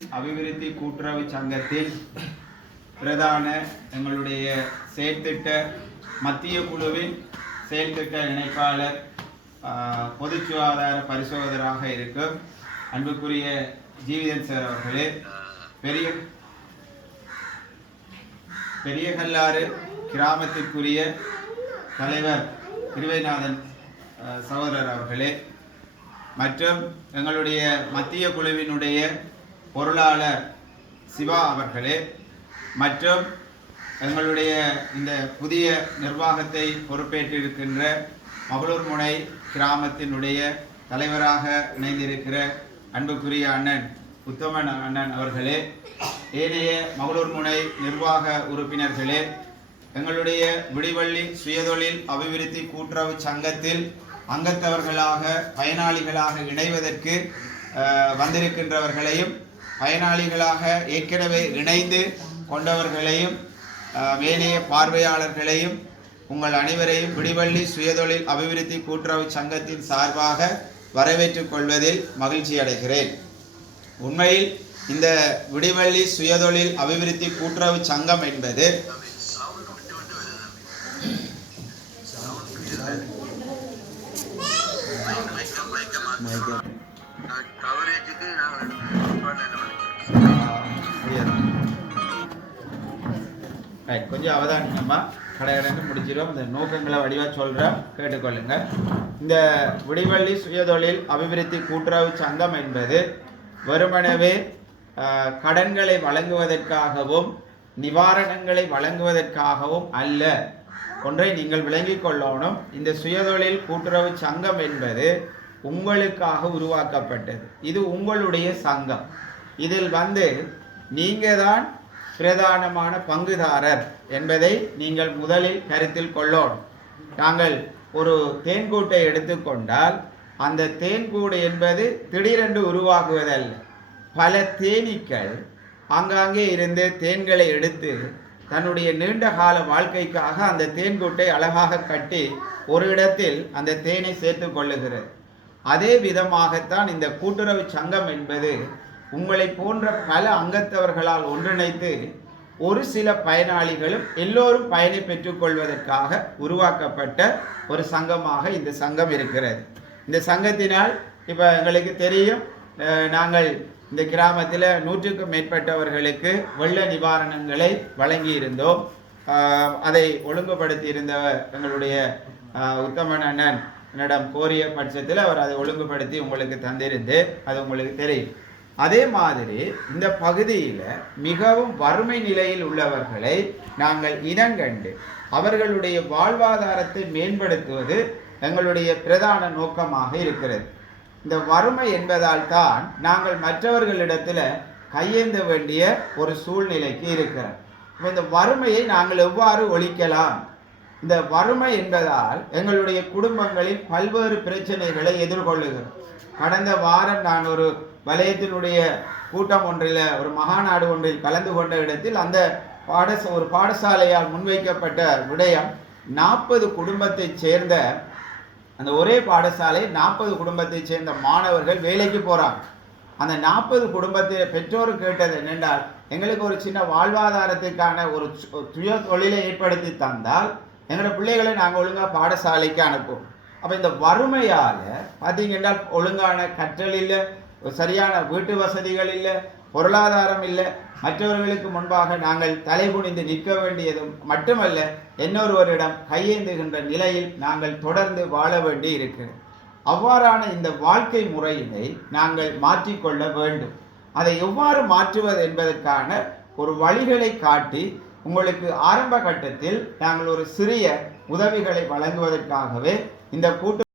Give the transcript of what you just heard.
அபிவிருத்தி கூட்டுறவு சங்கத்தின் பிரதான எங்களுடைய செயற்திட்ட மத்திய குழுவின் செயல்திட்ட இணைப்பாளர் ஆஹ், பொது சுகாதார பரிசோதராக இருக்கும் அன்புக்குரிய ஜீவிதன் சார் அவர்களே பெரிய பெரிய கல்லாறு கிராமத்திற்குரிய தலைவர் திருவைநாதன் சகோதரர் அவர்களே மற்றும் எங்களுடைய மத்திய குழுவினுடைய பொருளாளர் சிவா அவர்களே மற்றும் எங்களுடைய இந்த புதிய நிர்வாகத்தை பொறுப்பேற்றிருக்கின்ற மகளூர் முனை கிராமத்தினுடைய தலைவராக இணைந்திருக்கிற அன்புக்குரிய அண்ணன் உத்தமன் அண்ணன் அவர்களே ஏனைய மகளூர் முனை நிர்வாக உறுப்பினர்களே எங்களுடைய விடிவள்ளி சுயதொழில் அபிவிருத்தி கூட்டுறவு சங்கத்தில் அங்கத்தவர்களாக பயனாளிகளாக இணைவதற்கு வந்திருக்கின்றவர்களையும் பயனாளிகளாக ஏற்கனவே இணைந்து கொண்டவர்களையும் மேலே பார்வையாளர்களையும் உங்கள் அனைவரையும் விடிவள்ளி சுயதொழில் அபிவிருத்தி கூட்டுறவு சங்கத்தின் சார்பாக வரவேற்றுக் கொள்வதில் மகிழ்ச்சி அடைகிறேன். உண்மையில் இந்த விடிவள்ளி சுயதொழில் அபிவிருத்தி கூட்டுறவு சங்கம் என்பது கவரேஜுக்கு நாங்கள் ரைட் கொஞ்சம் அவதானிக்கமா கடையடங்கு முடிச்சிடும் இந்த நோக்கங்களை வடிவாக சொல்கிறேன் கேட்டுக்கொள்ளுங்க. இந்த விடிவள்ளி சுயதொழில் அபிவிருத்தி கூட்டுறவு சங்கம் என்பது வெறுமனவே கடன்களை வழங்குவதற்காகவும் நிவாரணங்களை வழங்குவதற்காகவும் அல்ல. ஒன்றை நீங்கள் விளங்கிக் கொள்ளணும். இந்த சுயதொழில் கூட்டுறவு சங்கம் என்பது உங்களுக்காக உருவாக்கப்பட்டது. இது உங்களுடைய சங்கம். இதில் வந்து நீங்கள் தான் பிரதானமான பங்குதாரர் என்பதை நீங்கள் முதலில் கருத்தில் கொள்ளோம் நாங்கள் ஒரு தேன்கூட்டை எடுத்துக்கொண்டால் அந்த தேன்கூடு என்பது திடீரென்று உருவாகுவதல்ல. பல தேனீக்கள் ஆங்காங்கே இருந்து தேன்களை எடுத்து தன்னுடைய நீண்ட கால வாழ்க்கைக்காக அந்த தேன்கூட்டை அழகாக கட்டி ஒரு இடத்தில் அந்த தேனை சேர்த்து கொள்ளுகிறது. அதே விதமாகத்தான் இந்த கூட்டுறவு சங்கம் என்பது உங்களை போன்ற பல அங்கத்தவர்களால் ஒன்றிணைத்து ஒரு சில பயனாளிகளும் எல்லோரும் பயனை பெற்றுக்கொள்வதற்காக உருவாக்கப்பட்ட ஒரு சங்கமாக இந்த சங்கம் இருக்கிறது. இந்த சங்கத்தினால் இப்போ எங்களுக்கு தெரியும் நாங்கள் இந்த கிராமத்தில் நூற்றுக்கும் மேற்பட்டவர்களுக்கு வெள்ள நிவாரணங்களை வழங்கியிருந்தோம். அதை ஒழுங்குபடுத்தி எங்களுடைய உத்தமன் அண்ணன் என்னிடம் கோரிய பட்சத்தில் அவர் அதை ஒழுங்குபடுத்தி உங்களுக்கு தந்திருந்து அது உங்களுக்கு தெரியும். அதே மாதிரி இந்த பகுதியில் மிகவும் வறுமை நிலையில் உள்ளவர்களை நாங்கள் இனங்கண்டு அவர்களுடைய வாழ்வாதாரத்தை மேம்படுத்துவது எங்களுடைய பிரதான நோக்கமாக இருக்கிறது. இந்த வறுமை என்பதால் தான் நாங்கள் மற்றவர்களிடத்தில் கையேந்த வேண்டிய ஒரு சூழ்நிலைக்கு இருக்கிறோம். இந்த வறுமையை நாங்கள் எவ்வாறு ஒழிக்கலாம்? இந்த வறுமை என்பதால் எங்களுடைய குடும்பங்களில் பல்வேறு பிரச்சனைகளை எதிர்கொள்ளுகிறோம் கடந்த வாரம் நான் ஒரு வலயத்தினுடைய கூட்டம் ஒன்றில் ஒரு மகாநாடு ஒன்றில் கலந்து கொண்ட இடத்தில் அந்த பாடச ஒரு பாடசாலையால் முன்வைக்கப்பட்ட விடயம் நாற்பது குடும்பத்தைச் சேர்ந்த அந்த ஒரே பாடசாலை நாற்பது குடும்பத்தைச் சேர்ந்த மாணவர்கள் வேலைக்கு போகிறாங்க அந்த நாற்பது குடும்பத்தை பெற்றோர் கேட்டது என்னென்றால் எங்களுக்கு ஒரு சின்ன வாழ்வாதாரத்துக்கான ஒரு சுய தொழிலை ஏற்படுத்தி தந்தால் எங்களோட பிள்ளைகளை நாங்கள் ஒழுங்காக பாடசாலைக்கு அனுப்புவோம். அப்போ இந்த வறுமையால் பார்த்தீங்கன்னா ஒழுங்கான கற்றல் இல்லை சரியான வீட்டு வசதிகள் இல்லை பொருளாதாரம் இல்லை. மற்றவர்களுக்கு முன்பாக நாங்கள் தலைகுனிந்து நிற்க வேண்டியதும் மட்டுமல்ல இன்னொருவரிடம் கையேந்துகின்ற நிலையில் நாங்கள் தொடர்ந்து வாழ வேண்டி இருக்கிறது. அவ்வாறான இந்த வாழ்க்கை முறையினை நாங்கள் மாற்றிக்கொள்ள வேண்டும். அதை எவ்வாறு மாற்றுவது என்பதற்கான ஒரு வழிகளை காட்டி உங்களுக்கு ஆரம்ப கட்டத்தில் நாங்கள் ஒரு சிறிய உதவிகளை வழங்குவதற்காகவே இந்த கூட்டு